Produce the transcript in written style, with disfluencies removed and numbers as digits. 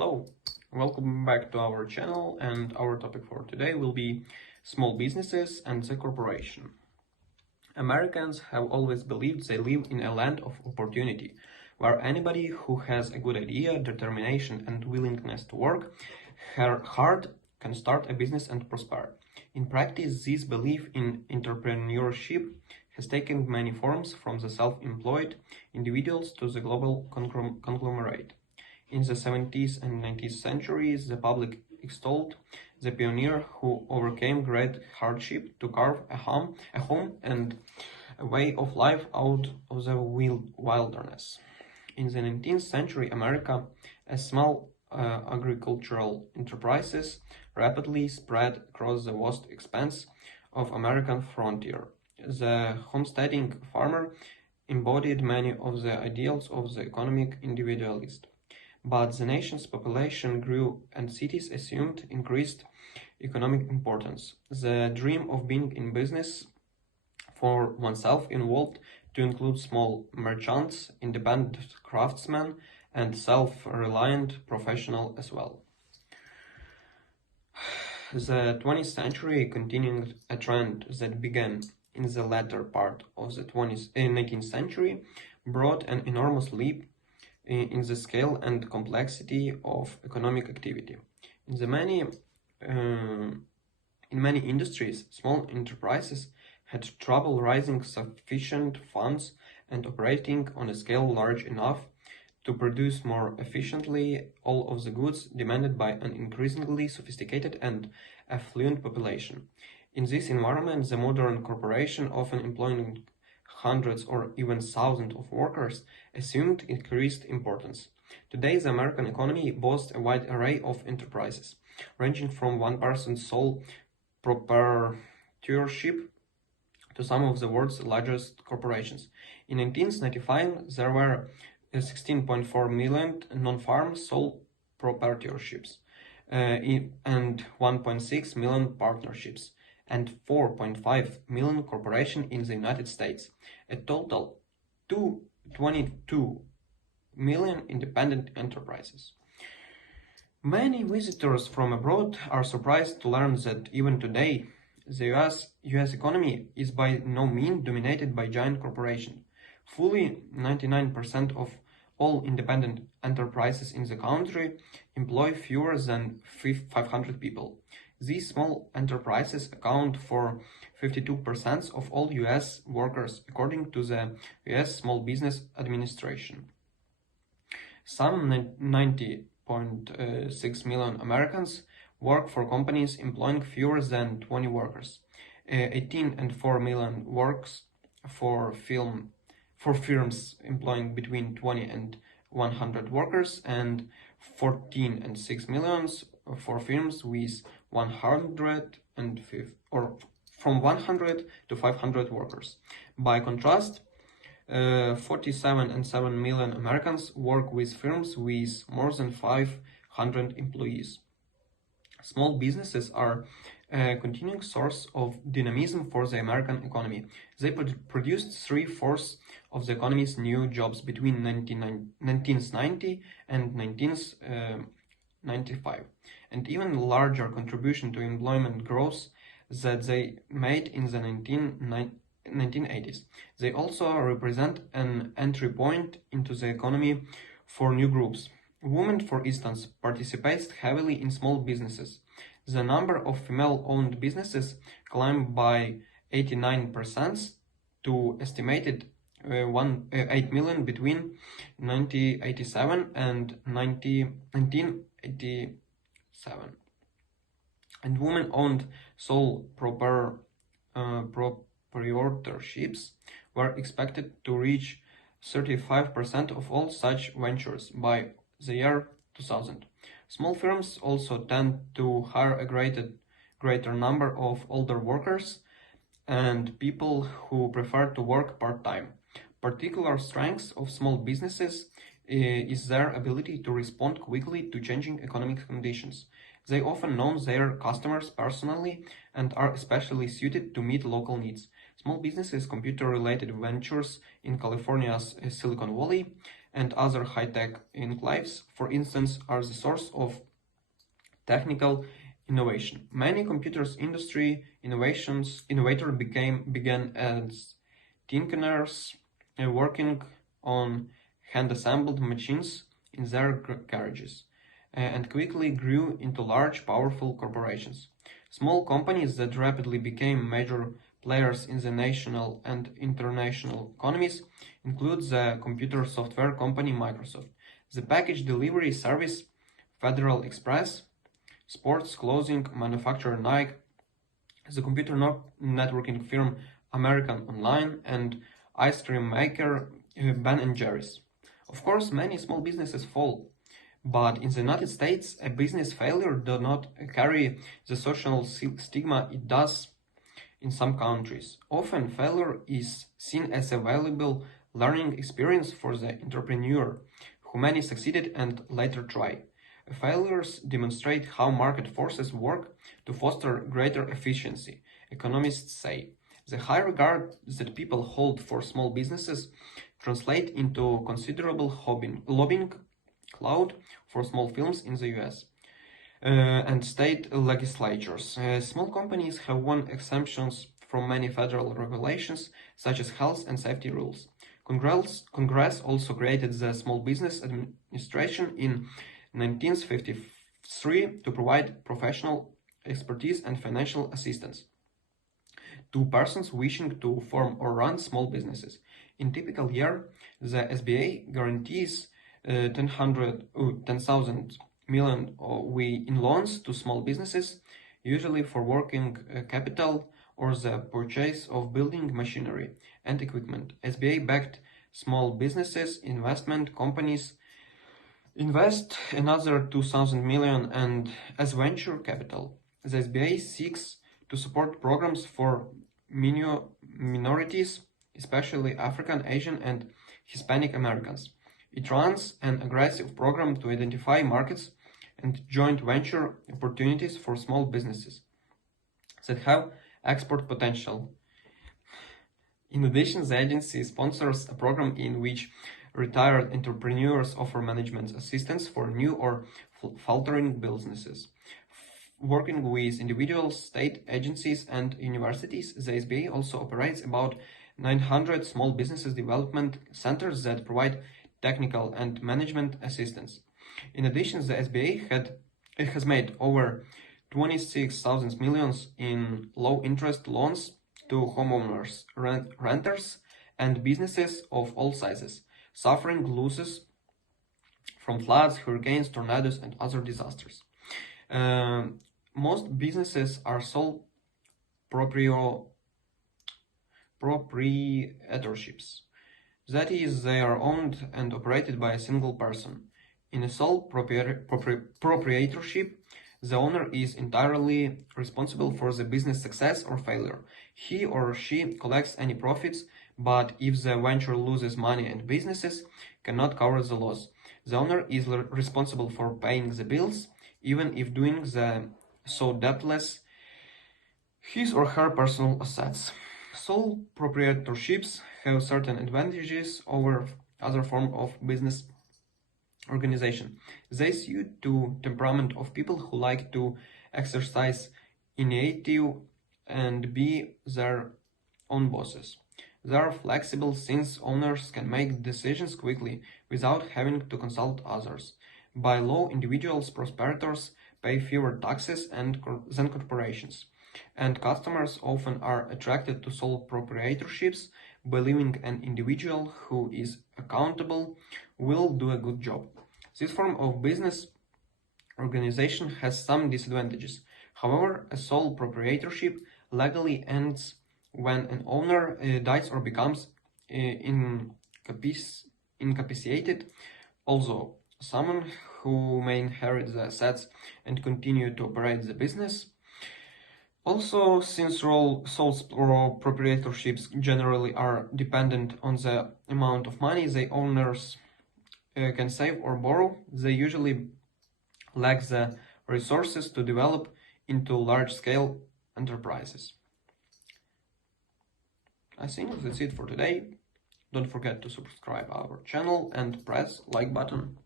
Hello, welcome back to our channel, and our topic for today will be small businesses and the corporation. Americans have always believed they live in a land of opportunity, where anybody who has a good idea, determination and willingness to work hard can start a business and prosper. In practice, this belief in entrepreneurship has taken many forms, from the self-employed individuals to the global conglomerate. In the 70th and 90th centuries, the public extolled the pioneer who overcame great hardship to carve a home and a way of life out of the wilderness. In the 19th century, America, as small agricultural enterprises rapidly spread across the vast expanse of American frontier. The homesteading farmer embodied many of the ideals of the economic individualist. But the nation's population grew and cities assumed increased economic importance. The dream of being in business for oneself evolved to include small merchants, independent craftsmen, and self-reliant professionals as well. The 20th century continued a trend that began in the latter part of the 19th century, brought an enormous leap in the scale and complexity of economic activity. In many industries, small enterprises had trouble raising sufficient funds and operating on a scale large enough to produce more efficiently all of the goods demanded by an increasingly sophisticated and affluent population. In this environment, the modern corporation, often employing hundreds or even thousands of workers, assumed increased importance. Today, the American economy boasts a wide array of enterprises, ranging from one person's sole proprietorship to some of the world's largest corporations. In 1995, there were 16.4 million non-farm sole proprietorships and 1.6 million partnerships, and 4.5 million corporations in the United States, a total 22 million independent enterprises. Many visitors from abroad are surprised to learn that even today, the US economy is by no means dominated by giant corporations. Fully 99% of all independent enterprises in the country employ fewer than 500 people. These small enterprises account for 52% of all US workers, according to the US Small Business Administration. Some 90.6 million Americans work for companies employing fewer than 20 workers. 18.4 million works for firms employing between 20 and 100 workers, and 14.6 million for firms with 150 or from 100 to 500 workers. By contrast, 47.7 million Americans work with firms with more than 500 employees. Small businesses are a continuing source of dynamism for the American economy. They produced 3/4 of the economy's new jobs between 1990 and 1995, and even larger contribution to employment growth that they made in the 1980s. They also represent an entry point into the economy for new groups. Women, for instance, participate heavily in small businesses. The number of female-owned businesses climbed by 89% to estimated 8 million between 1987 and 1987. And women-owned sole proprietorships were expected to reach 35% of all such ventures by the year 2000. Small firms also tend to hire a greater number of older workers and people who prefer to work part-time. Particular strengths of small businesses is their ability to respond quickly to changing economic conditions. They often know their customers personally and are especially suited to meet local needs. Small businesses, computer-related ventures in California's Silicon Valley, and other high-tech enclaves, for instance, are the source of technical innovation. Many computers industry innovators began as tinkerers working on hand-assembled machines in their garages and quickly grew into large, powerful corporations. Small companies that rapidly became major players in the national and international economies include the computer software company Microsoft, the package delivery service Federal Express, sports clothing manufacturer Nike, the computer networking firm American Online, and ice cream maker Ben & Jerry's. Of course, many small businesses fall, but in the United States, a business failure does not carry the social stigma it does in some countries. Often, failure is seen as a valuable learning experience for the entrepreneur, who many succeeded and later try. Failures demonstrate how market forces work to foster greater efficiency, economists say. The high regard that people hold for small businesses translate into considerable lobbying clout for small firms in the US and state legislatures. Small companies have won exemptions from many federal regulations, such as health and safety rules. Congress also created the Small Business Administration in 1953 to provide professional expertise and financial assistance to persons wishing to form or run small businesses. In typical year, the SBA guarantees 10,000 million in loans to small businesses, usually for working capital or the purchase of building machinery and equipment. SBA-backed small businesses investment companies invest another 2,000 million and as venture capital. The SBA seeks to support programs for minorities, especially African, Asian, and Hispanic Americans. It runs an aggressive program to identify markets and joint venture opportunities for small businesses that have export potential. In addition, the agency sponsors a program in which retired entrepreneurs offer management assistance for new or faltering businesses. Working with individuals, state agencies, and universities, the SBA also operates about 900 small businesses development centers that provide technical and management assistance. In addition, the SBA has made over 26,000 millions in low-interest loans to homeowners, renters, and businesses of all sizes, suffering losses from floods, hurricanes, tornadoes, and other disasters. Most businesses are sole proprietorships. That is, they are owned and operated by a single person. In a sole proprietorship, the owner is entirely responsible for the business success or failure. He or she collects any profits, but if the venture loses money and businesses cannot cover the loss, the owner is responsible for paying the bills, even if doing so debtless his or her personal assets. Sole proprietorships have certain advantages over other forms of business organization. They suit to temperament of people who like to exercise initiative and be their own bosses. They are flexible since owners can make decisions quickly without having to consult others. By law, individuals, proprietors pay fewer taxes than corporations, and customers often are attracted to sole proprietorships, believing an individual who is accountable will do a good job. This form of business organization has some disadvantages. However, a sole proprietorship legally ends when an owner dies or becomes incapacitated, although someone who may inherit the assets and continue to operate the business. Also, since sole proprietorships generally are dependent on the amount of money the owners can save or borrow, they usually lack the resources to develop into large-scale enterprises. I think that's it for today. Don't forget to subscribe our channel and press like button.